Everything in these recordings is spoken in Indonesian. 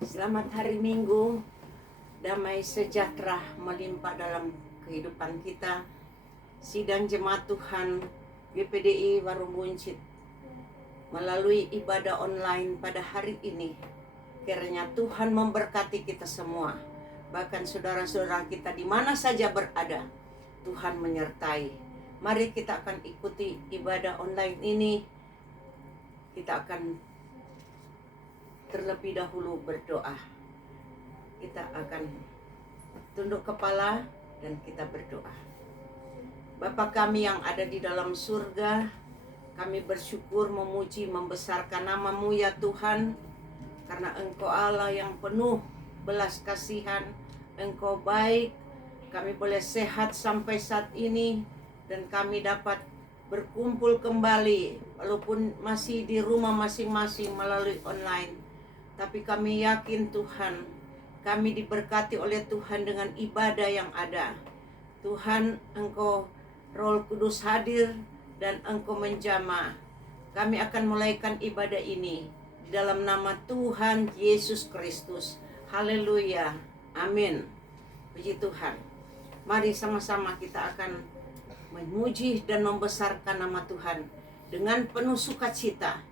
Selamat hari Minggu, damai sejahtera melimpah dalam kehidupan kita. Sidang Jemaat Tuhan GPDI Warung Buncit melalui ibadah online pada hari ini. Kiranya Tuhan memberkati kita semua, bahkan saudara-saudara kita di mana saja berada, Tuhan menyertai. Mari kita akan ikuti ibadah online ini. Kita akan terlebih dahulu berdoa. Kita akan tunduk kepala dan kita berdoa. Bapa kami yang ada di dalam surga, kami bersyukur, memuji, membesarkan nama-Mu ya Tuhan, karena Engkau Allah yang penuh belas kasihan, Engkau baik. Kami boleh sehat sampai saat ini dan kami dapat berkumpul kembali walaupun masih di rumah masing-masing melalui online. Tapi kami yakin Tuhan, kami diberkati oleh Tuhan dengan ibadah yang ada. Tuhan, Engkau Roh Kudus hadir dan Engkau menjamah. Kami akan mulaikan ibadah ini di dalam nama Tuhan Yesus Kristus. Haleluya. Amin. Puji Tuhan. Mari sama-sama kita akan memuji dan membesarkan nama Tuhan. Dengan penuh sukacita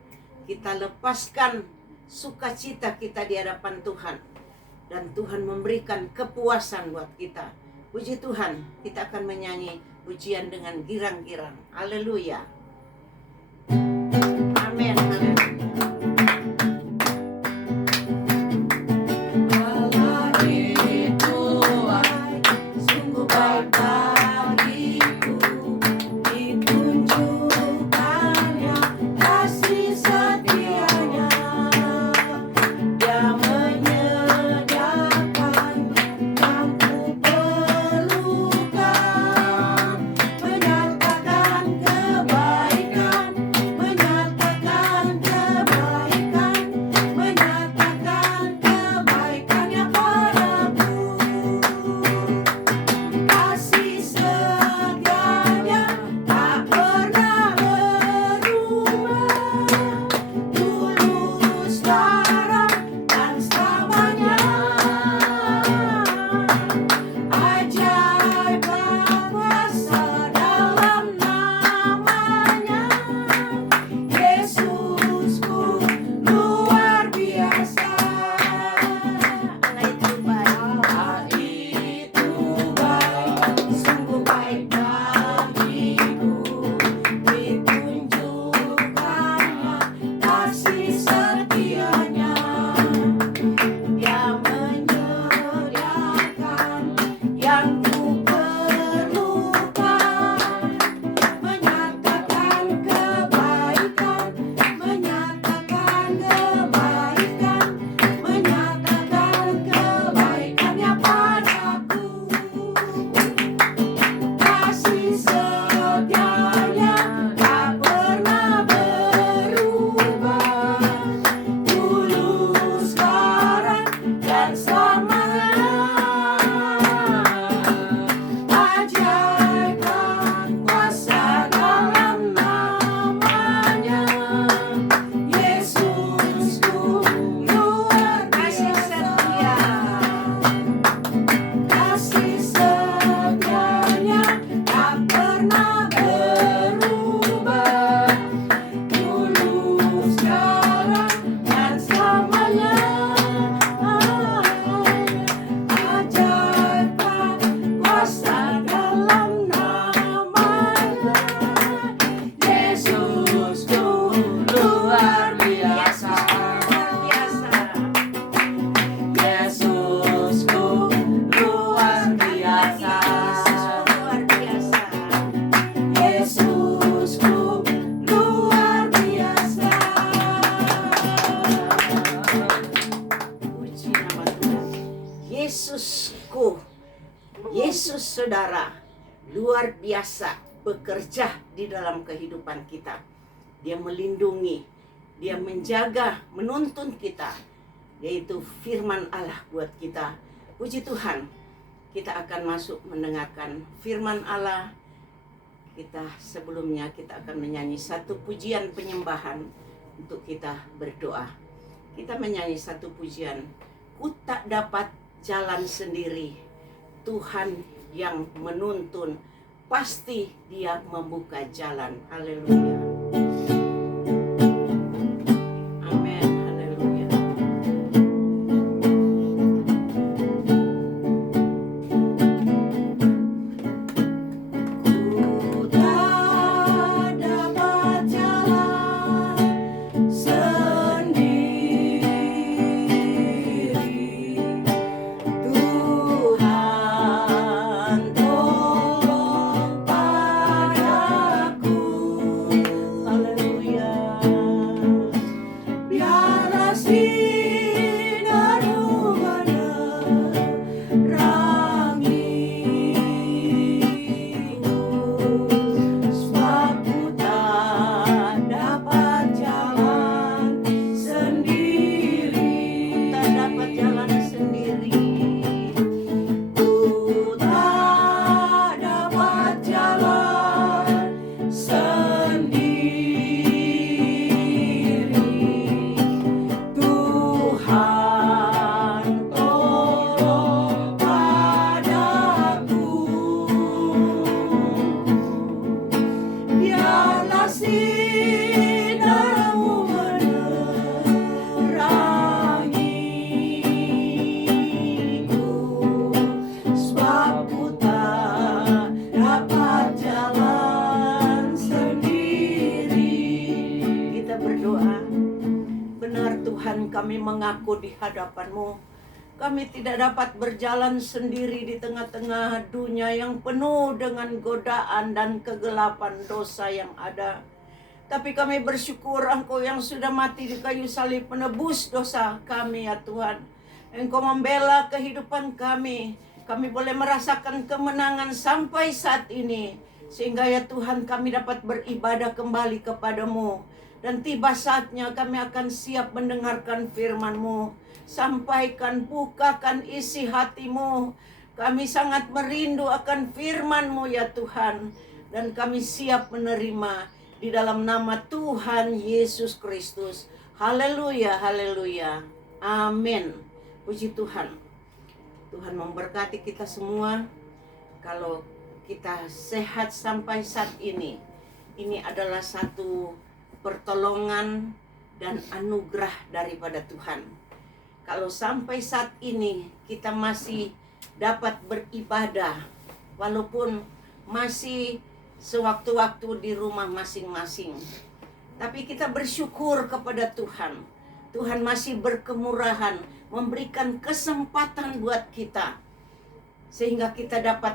kita lepaskan sukacita kita di hadapan Tuhan, dan Tuhan memberikan kepuasan buat kita. Puji Tuhan, kita akan menyanyi pujian dengan girang-girang. Haleluya. Amin. Allah itu baik, sungguh baik bagiku. Ditunjukkannya kasih setianya. Dia menyediakan yang ku perlukan, menyatakan kebaikan, menyatakan kebaikannya padaku. Kasih setianya tak pernah berubah, dulu, sekarang, dan selamanya. Ajaib kuasa dalam namanya. Yesusku luar biasa. Allah itu baik, sungguh baik bagiku. Ditunjukkannya kasih setianya. Dia menyediakan yang ku perlukan, menyatakan kebaikan, menyatakan kebaikannya padaku. Kasih setianya tak pernah berubah, dulu, sekarang, dan selamanya. Ajaib kuasa dalam namanya. Yesusku luar biasa. Kasih setianya tak pernah berubah, dulu, sekarang, dan selamanya. Ajaib kuasa dalam namanya. Yesusku luar biasa. Yesusku luar biasa. Yesusku luar biasa. Puji nama Tuhan. Yesusku, Yesus saudara, luar biasa bekerja di dalam kehidupan kita. Dia melindungi, dia menjaga, menuntun kita, yaitu firman Allah buat kita. Puji Tuhan, kita akan masuk mendengarkan firman Allah. Sebelumnya kita akan menyanyi satu pujian penyembahan untuk kita berdoa. Kita menyanyi satu pujian Aku tak dapat jalan sendiri. Tuhan yang menuntun, pasti Dia membuka jalan. Haleluya. Amin. Haleluya. Ku tak dapat jalan sendiri. Tuhan tolong padaku. Haleluya. Biarlah sinarmu menerangiku, sebab ku tak dapat jalan sendiri. Tak dapat jalan sendiri. Ku tak dapat jalan sendiri. Tuhan tolong padaku. Biarlah sinarmu menerangiku, sebab ku tak dapat jalan sendiri. Kita berdoa. Benar Tuhan, kami mengaku di hadapan-Mu, kami tidak dapat berjalan sendiri di tengah-tengah dunia yang penuh dengan godaan dan kegelapan dosa yang ada. Tapi kami bersyukur Engkau yang sudah mati di kayu salib menebus dosa kami ya Tuhan. Engkau membela kehidupan kami. Kami boleh merasakan kemenangan sampai saat ini. Sehingga ya Tuhan kami dapat beribadah kembali kepadamu. Dan tiba saatnya kami akan siap mendengarkan firman-Mu. Sampaikan, bukakan isi hatimu. Kami sangat merindu akan firman-Mu ya Tuhan. Dan kami siap menerima di dalam nama Tuhan Yesus Kristus. Haleluya, haleluya. Amin. Puji Tuhan. Tuhan memberkati kita semua. Kalau kita sehat sampai saat ini adalah satu pertolongan dan anugerah daripada Tuhan. Kalau sampai saat ini kita masih dapat beribadah, walaupun masih sewaktu-waktu di rumah masing-masing, tapi kita bersyukur kepada Tuhan. Tuhan masih berkemurahan, memberikan kesempatan buat kita, sehingga kita dapat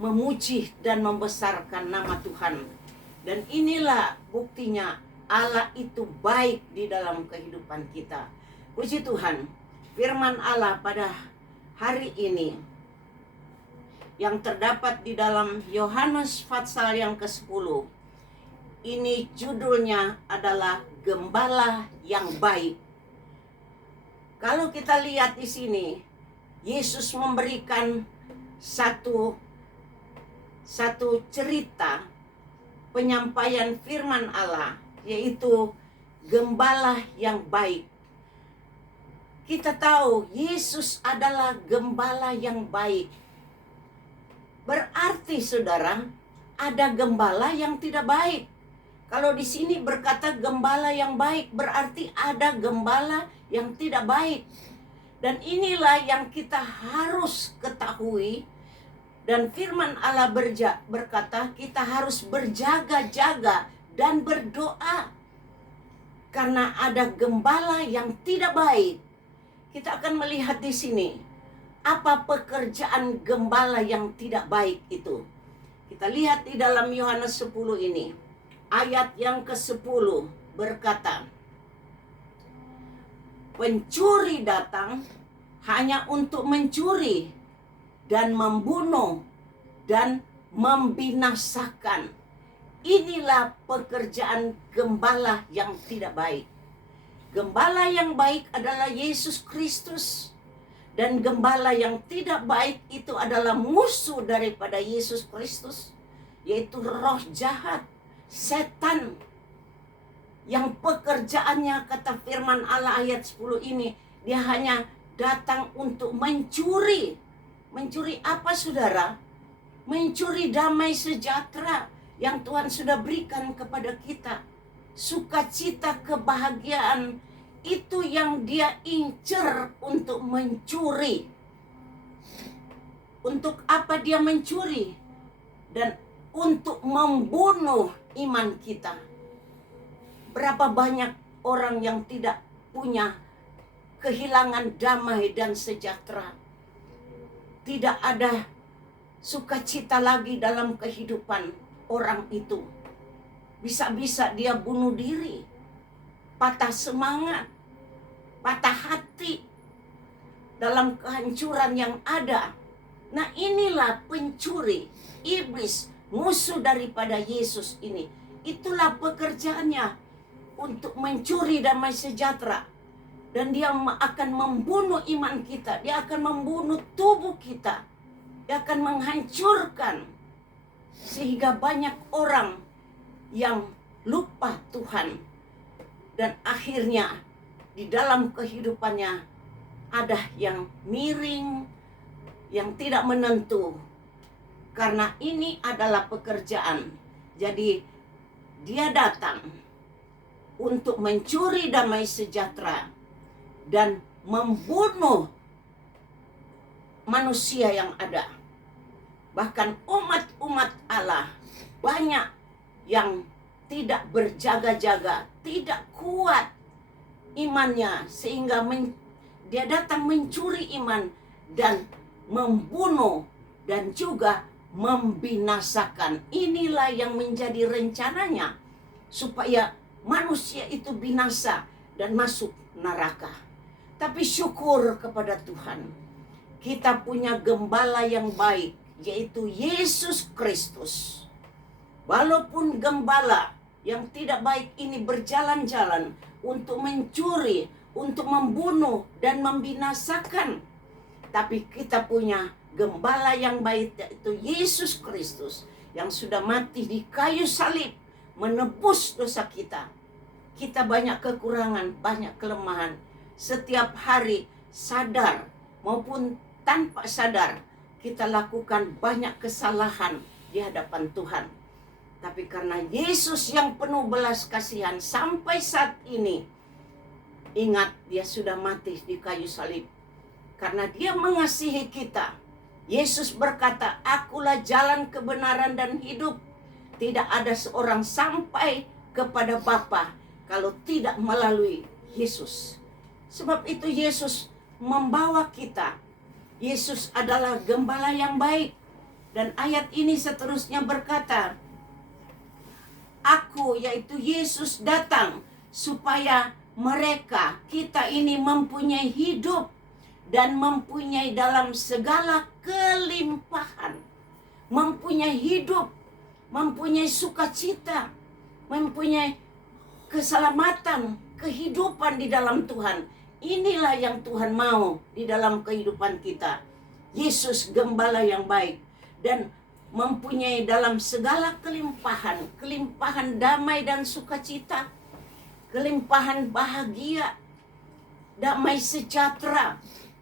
memuji dan membesarkan nama Tuhan. Dan inilah buktinya Allah itu baik di dalam kehidupan kita. Puji Tuhan, firman Allah pada hari ini yang terdapat di dalam Yohanes pasal yang ke-10. Ini judulnya adalah Gembala yang Baik. Kalau kita lihat di sini, Yesus memberikan satu cerita penyampaian firman Allah, yaitu Gembala yang Baik. Kita tahu Yesus adalah gembala yang baik. Berarti saudara, ada gembala yang tidak baik. Kalau di sini berkata gembala yang baik, berarti ada gembala yang tidak baik. Dan inilah yang kita harus ketahui. Dan firman Allah berkata kita harus berjaga-jaga dan berdoa. Karena ada gembala yang tidak baik. Kita akan melihat di sini apa pekerjaan gembala yang tidak baik itu. Kita lihat di dalam Yohanes 10 ini. Ayat yang ke-10 berkata, pencuri datang hanya untuk mencuri dan membunuh dan membinasakan. Inilah pekerjaan gembala yang tidak baik. Gembala yang baik adalah Yesus Kristus. Dan gembala yang tidak baik itu adalah musuh daripada Yesus Kristus, yaitu roh jahat, setan. Yang pekerjaannya, kata firman Allah ayat 10 ini, dia hanya datang untuk mencuri. Mencuri apa, saudara? Mencuri damai sejahtera yang Tuhan sudah berikan kepada kita. Sukacita, kebahagiaan, itu yang dia incer untuk mencuri. Untuk apa dia mencuri? Dan untuk membunuh iman kita. Berapa banyak orang yang tidak punya, kehilangan damai dan sejahtera. Tidak ada sukacita lagi dalam kehidupan orang itu. Bisa-bisa dia bunuh diri, patah semangat, patah hati dalam kehancuran yang ada. Nah, inilah pencuri, iblis, musuh daripada Yesus ini. Itulah pekerjaannya, untuk mencuri damai sejahtera. Dan dia akan membunuh iman kita, dia akan membunuh tubuh kita, dia akan menghancurkan. Sehingga banyak orang yang lupa Tuhan. Dan akhirnya di dalam kehidupannya ada yang miring, yang tidak menentu. Karena ini adalah pekerjaan. Jadi dia datang untuk mencuri damai sejahtera dan membunuh manusia yang ada. Bahkan umat-umat Allah banyak yang tidak berjaga-jaga, tidak kuat imannya, sehingga dia datang mencuri iman dan membunuh dan juga membinasakan. Inilah yang menjadi rencananya, supaya manusia itu binasa dan masuk neraka. Tapi syukur kepada Tuhan, kita punya gembala yang baik, yaitu Yesus Kristus. Walaupun gembala yang tidak baik ini berjalan-jalan untuk mencuri, untuk membunuh dan membinasakan, tapi kita punya gembala yang baik, yaitu Yesus Kristus, yang sudah mati di kayu salib menebus dosa kita. Kita banyak kekurangan, banyak kelemahan. Setiap hari sadar maupun tanpa sadar kita lakukan banyak kesalahan di hadapan Tuhan. Tapi karena Yesus yang penuh belas kasihan sampai saat ini, ingat, dia sudah mati di kayu salib. Karena dia mengasihi kita. Yesus berkata, "Akulah jalan, kebenaran, dan hidup. Tidak ada seorang sampai kepada Bapa kalau tidak melalui Yesus." Sebab itu Yesus membawa kita. Yesus adalah gembala yang baik. Dan ayat ini seterusnya berkata, "Aku," yaitu Yesus, "datang supaya mereka," kita ini, "mempunyai hidup dan mempunyai dalam segala kelimpahan." Mempunyai hidup, mempunyai sukacita, mempunyai keselamatan, kehidupan di dalam Tuhan. Inilah yang Tuhan mau di dalam kehidupan kita. Yesus gembala yang baik dan mempunyai dalam segala kelimpahan, kelimpahan damai dan sukacita, kelimpahan bahagia, damai sejahtera.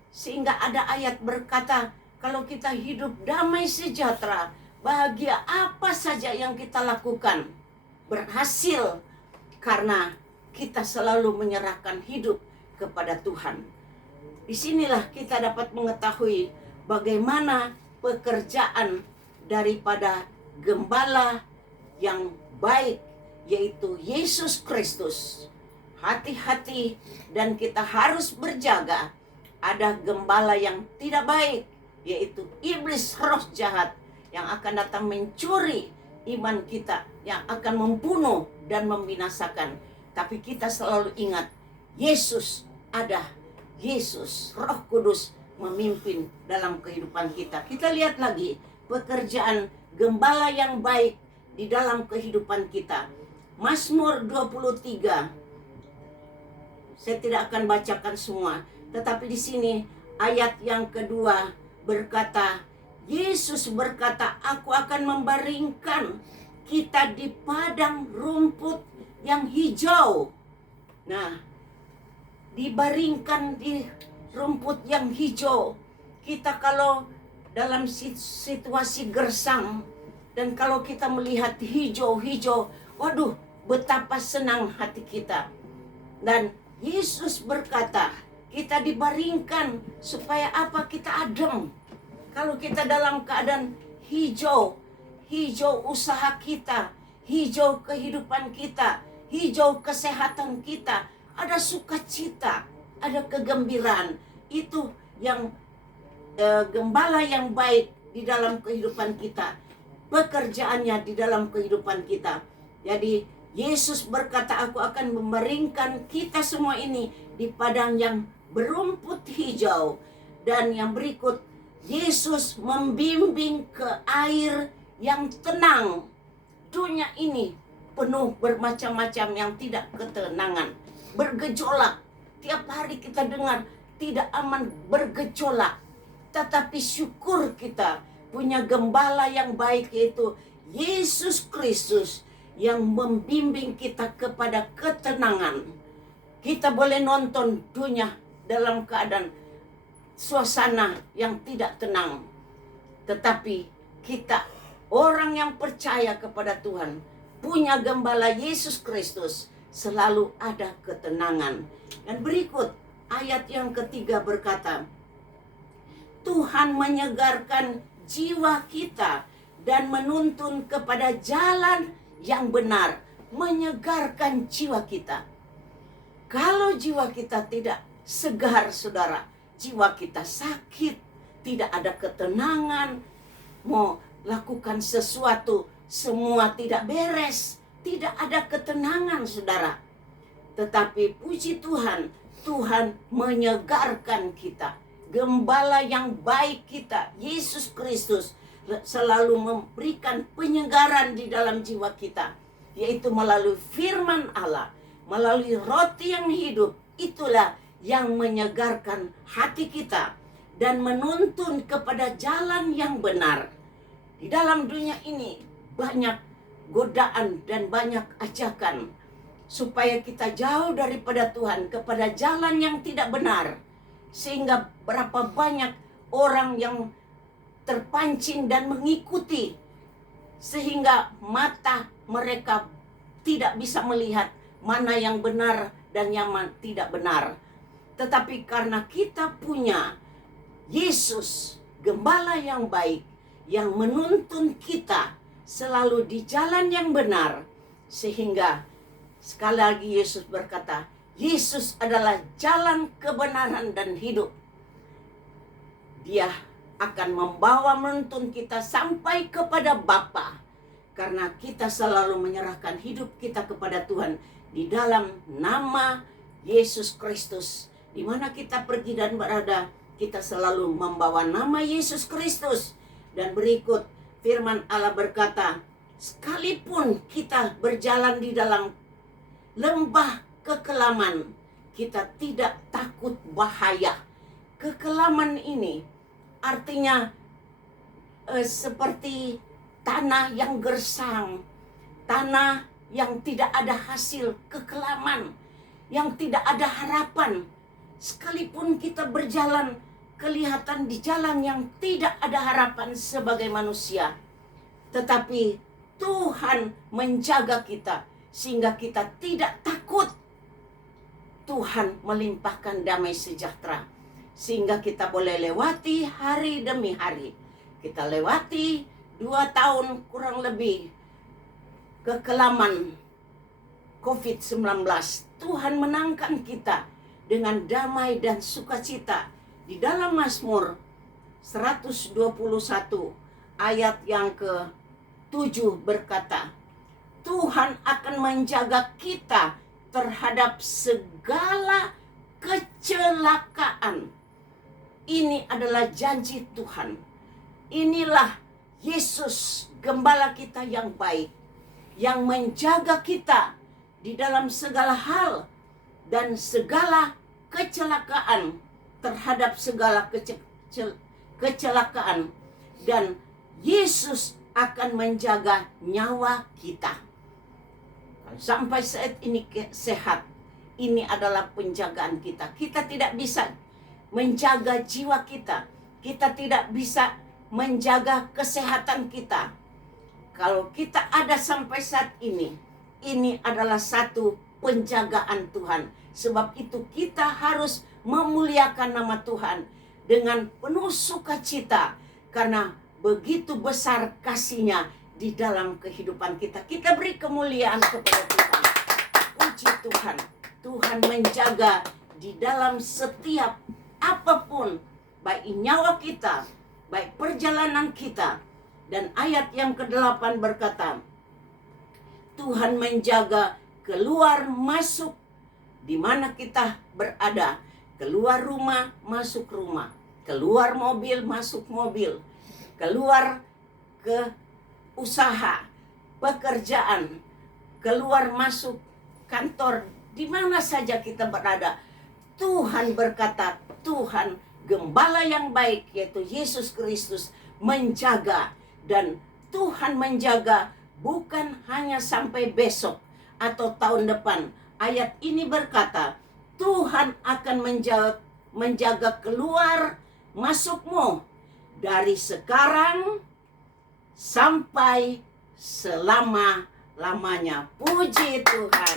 Sehingga ada ayat berkata, kalau kita hidup damai sejahtera, bahagia, apa saja yang kita lakukan berhasil, karena kita selalu menyerahkan hidup kepada Tuhan. Disinilah kita dapat mengetahui bagaimana pekerjaan daripada gembala yang baik, yaitu Yesus Kristus. Hati-hati, dan kita harus berjaga. Ada gembala yang tidak baik, yaitu iblis, roh jahat, yang akan datang mencuri iman kita, yang akan membunuh dan membinasakan. Tapi kita selalu ingat, Yesus ada. Yesus, Roh Kudus memimpin dalam kehidupan kita. Kita lihat lagi pekerjaan gembala yang baik di dalam kehidupan kita. Mazmur 23. Saya tidak akan bacakan semua, tetapi di sini ayat yang kedua berkata, Yesus berkata, "Aku akan membaringkan kita di padang rumput yang hijau." Nah, dibaringkan di rumput yang hijau. Kita kalau dalam situasi gersang, dan kalau kita melihat hijau-hijau, waduh, betapa senang hati kita. Dan Yesus berkata, kita dibaringkan supaya apa? Kita adem. Kalau kita dalam keadaan hijau, hijau usaha kita, hijau kehidupan kita, hijau kesehatan kita, ada sukacita, ada kegembiraan. Itu yang gembala yang baik di dalam kehidupan kita, pekerjaannya di dalam kehidupan kita. Jadi Yesus berkata, aku akan membaringkan kita semua ini di padang yang berumput hijau. Dan yang berikut, Yesus membimbing ke air yang tenang. Dunia ini penuh bermacam-macam yang tidak ketenangan, bergejolak. Tiap hari kita dengar tidak aman, bergejolak. Tetapi syukur kita punya gembala yang baik, yaitu Yesus Kristus, yang membimbing kita kepada ketenangan. Kita boleh nonton dunia dalam keadaan suasana yang tidak tenang, tetapi kita, orang yang percaya kepada Tuhan, punya gembala Yesus Kristus, selalu ada ketenangan. Dan berikut ayat yang ketiga berkata, Tuhan menyegarkan jiwa kita dan menuntun kepada jalan yang benar. Menyegarkan jiwa kita. Kalau jiwa kita tidak segar, saudara, jiwa kita sakit, tidak ada ketenangan, mau lakukan sesuatu, semua tidak beres, tidak ada ketenangan, saudara. Tetapi puji Tuhan, Tuhan menyegarkan kita. Gembala yang baik kita, Yesus Kristus, selalu memberikan penyegaran di dalam jiwa kita, yaitu melalui firman Allah, melalui roti yang hidup. Itulah yang menyegarkan hati kita dan menuntun kepada jalan yang benar. Di dalam dunia ini banyak godaan dan banyak ajakan supaya kita jauh daripada Tuhan kepada jalan yang tidak benar. Sehingga berapa banyak orang yang terpancing dan mengikuti, sehingga mata mereka tidak bisa melihat mana yang benar dan yang tidak benar. Tetapi karena kita punya Yesus, gembala yang baik, yang menuntun kita selalu di jalan yang benar, sehingga sekali lagi Yesus berkata, Yesus adalah jalan kebenaran dan hidup. Dia akan membawa menuntun kita sampai kepada Bapa, karena kita selalu menyerahkan hidup kita kepada Tuhan di dalam nama Yesus Kristus. Di mana kita pergi dan berada, kita selalu membawa nama Yesus Kristus. Dan berikut firman Allah berkata, sekalipun kita berjalan di dalam lembah kekelaman, kita tidak takut bahaya. Kekelaman ini artinya seperti tanah yang gersang, tanah yang tidak ada hasil, kekelaman yang tidak ada harapan. Sekalipun kita berjalan, kelihatan di jalan yang tidak ada harapan sebagai manusia, tetapi Tuhan menjaga kita sehingga kita tidak takut. Tuhan melimpahkan damai sejahtera sehingga kita boleh lewati hari demi hari. Kita lewati 2 tahun kurang lebih kekelaman COVID-19. Tuhan menangkan kita dengan damai dan sukacita. Di dalam Mazmur 121 ayat yang ke-7 berkata, Tuhan akan menjaga kita terhadap segala kecelakaan. Ini adalah janji Tuhan. Inilah Yesus, gembala kita yang baik, yang menjaga kita di dalam segala hal dan segala kecelakaan, terhadap segala kecelakaan. Dan Yesus akan menjaga nyawa kita sampai saat ini sehat. Ini adalah penjagaan kita. Kita tidak bisa menjaga jiwa kita. Kita tidak bisa menjaga kesehatan kita. Kalau kita ada sampai saat ini adalah satu penjagaan Tuhan. Sebab itu kita harus memuliakan nama Tuhan dengan penuh sukacita. Karena begitu besar kasih-Nya di dalam kehidupan kita. Kita beri kemuliaan kepada Tuhan. Puji Tuhan. Tuhan menjaga di dalam setiap apapun. Baik nyawa kita, baik perjalanan kita. Dan ayat yang ke-8 berkata, Tuhan menjaga keluar masuk di mana kita berada. Keluar rumah, masuk rumah. Keluar mobil, masuk mobil. Keluar ke usaha, pekerjaan. Keluar masuk kantor. Di mana saja kita berada. Tuhan berkata, Tuhan Gembala yang baik, yaitu Yesus Kristus, menjaga. Dan Tuhan menjaga bukan hanya sampai besok atau tahun depan. Ayat ini berkata, Tuhan akan menjaga keluar masukmu dari sekarang sampai selama-lamanya. Puji Tuhan.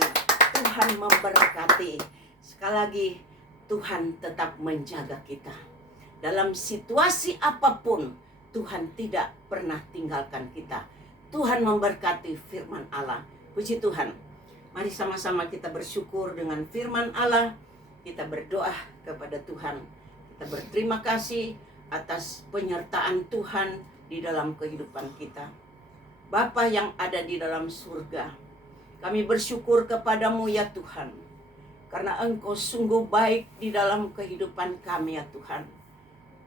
Tuhan memberkati. Sekali lagi, Tuhan tetap menjaga kita. Dalam situasi apapun, Tuhan tidak pernah tinggalkan kita. Tuhan memberkati firman Allah. Puji Tuhan. Mari sama-sama kita bersyukur dengan firman Allah. Kita berdoa kepada Tuhan. Kita berterima kasih atas penyertaan Tuhan di dalam kehidupan kita. Bapa yang ada di dalam surga, kami bersyukur kepadamu ya Tuhan. Karena Engkau sungguh baik di dalam kehidupan kami ya Tuhan.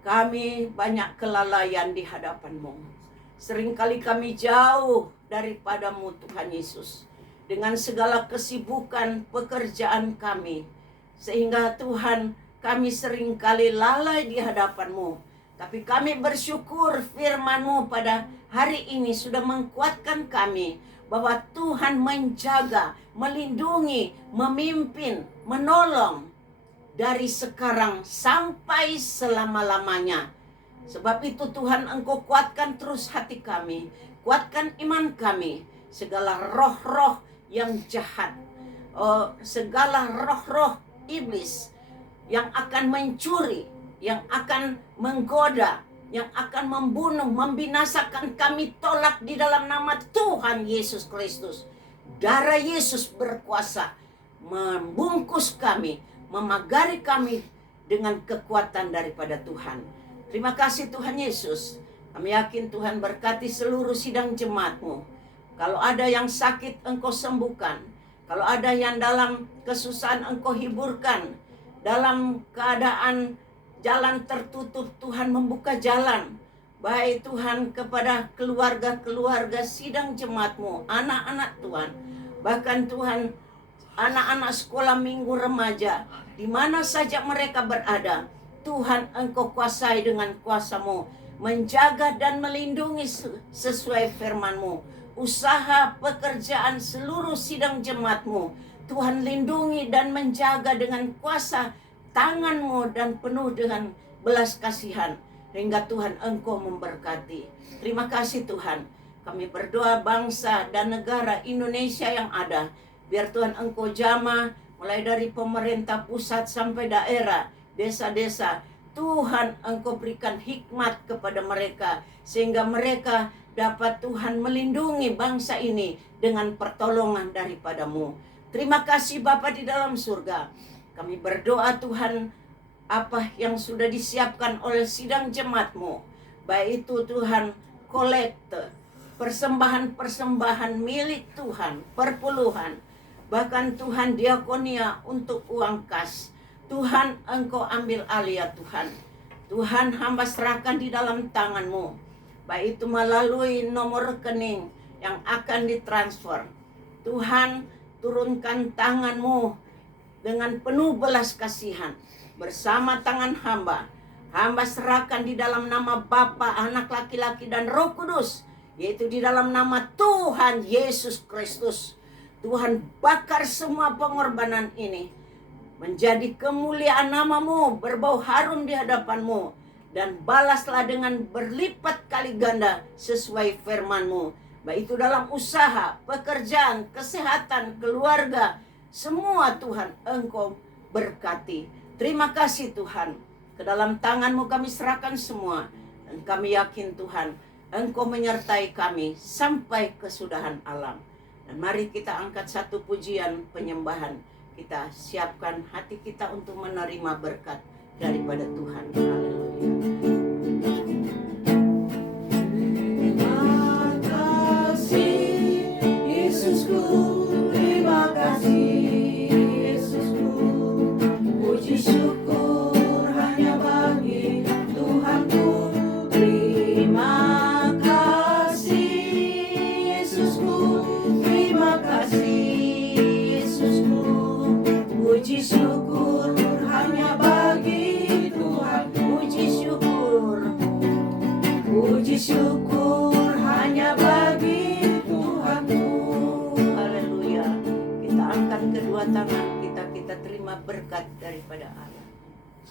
Kami banyak kelalaian di hadapan-Mu. Seringkali kami jauh daripadamu Tuhan Yesus. Dengan segala kesibukan pekerjaan kami. Sehingga Tuhan kami seringkali lalai di hadapan-Mu. Tapi kami bersyukur firman-Mu pada hari ini sudah menguatkan kami. Bahwa Tuhan menjaga, melindungi, memimpin, menolong dari sekarang sampai selama-lamanya. Sebab itu Tuhan Engkau kuatkan terus hati kami, kuatkan iman kami. Segala roh-roh yang jahat, segala roh-roh iblis yang akan mencuri, yang akan menggoda, yang akan membunuh, membinasakan, kami tolak di dalam nama Tuhan Yesus Kristus. Darah Yesus berkuasa membungkus kami, memagari kami dengan kekuatan daripada Tuhan. Terima kasih Tuhan Yesus. Kami yakin Tuhan berkati seluruh sidang jemaat-Mu. Kalau ada yang sakit, Engkau sembuhkan. Kalau ada yang dalam kesusahan, Engkau hiburkan. Dalam keadaan jalan tertutup, Tuhan membuka jalan. Baik Tuhan kepada keluarga-keluarga sidang jemaat-Mu, anak-anak Tuhan. Bahkan Tuhan, anak-anak sekolah minggu remaja, di mana saja mereka berada, Tuhan Engkau kuasai dengan kuasa-Mu, menjaga dan melindungi sesuai firman-Mu. Usaha, pekerjaan seluruh sidang jemaat-Mu, Tuhan lindungi dan menjaga dengan kuasa tangan-Mu dan penuh dengan belas kasihan. Hingga Tuhan Engkau memberkati. Terima kasih Tuhan. Kami berdoa bangsa dan negara Indonesia yang ada. Biar Tuhan Engkau jamah mulai dari pemerintah pusat sampai daerah, desa-desa. Tuhan Engkau berikan hikmat kepada mereka. Sehingga mereka dapat Tuhan melindungi bangsa ini dengan pertolongan daripada-Mu. Terima kasih Bapa di dalam surga. Kami berdoa Tuhan, apa yang sudah disiapkan oleh sidang jemaat-Mu, baik itu Tuhan kolekte, persembahan-persembahan milik Tuhan, perpuluhan, bahkan Tuhan diakonia untuk uang kas. Tuhan Engkau ambil alih ya Tuhan. Tuhan hamba serahkan di dalam tangan-Mu, baik itu melalui nomor rekening yang akan ditransfer. Tuhan turunkan tangan-Mu dengan penuh belas kasihan bersama tangan hamba. Hamba serahkan di dalam nama Bapa, Anak laki-laki dan Roh Kudus, yaitu di dalam nama Tuhan Yesus Kristus. Tuhan bakar semua pengorbanan ini. menjadi kemuliaan nama-Mu, berbau harum di hadapan-Mu, dan balaslah dengan berlipat kali ganda sesuai firman-Mu, baik itu dalam usaha, pekerjaan, kesehatan, keluarga, semua Tuhan Engkau berkati. Terima kasih Tuhan, ke dalam tangan-Mu kami serahkan semua, dan kami yakin Tuhan Engkau menyertai kami sampai kesudahan alam. Dan mari kita angkat satu pujian penyembahan. Kita siapkan hati kita untuk menerima berkat daripada Tuhan. Haleluya. Terima kasih Yesusku, terima kasih Yesusku. Puji syukur hanya bagi Tuhanku. Terima kasih Yesusku, terima kasih Yesusku. Puji syukur hanya bagi Tuhan. Puji syukur hanya bagi Tuhanku. Haleluya. Kita angkat kedua tangan kita, kita terima berkat daripada Allah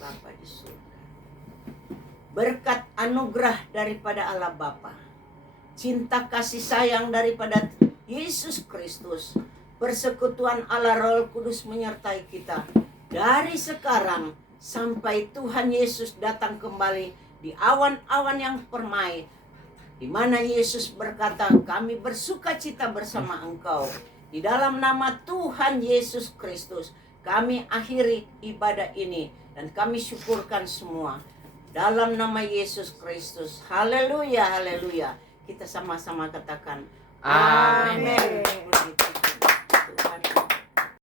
Bapa di surga. Berkat anugerah daripada Allah Bapa, cinta kasih sayang daripada Yesus Kristus, persekutuan Allah Roh Kudus menyertai kita dari sekarang sampai Tuhan Yesus datang kembali di awan-awan yang permai, di mana Yesus berkata, kami bersuka cita bersama engkau. Di dalam nama Tuhan Yesus Kristus kami akhiri ibadah ini, dan kami syukurkan semua dalam nama Yesus Kristus. Haleluya, haleluya. Kita sama-sama katakan amin.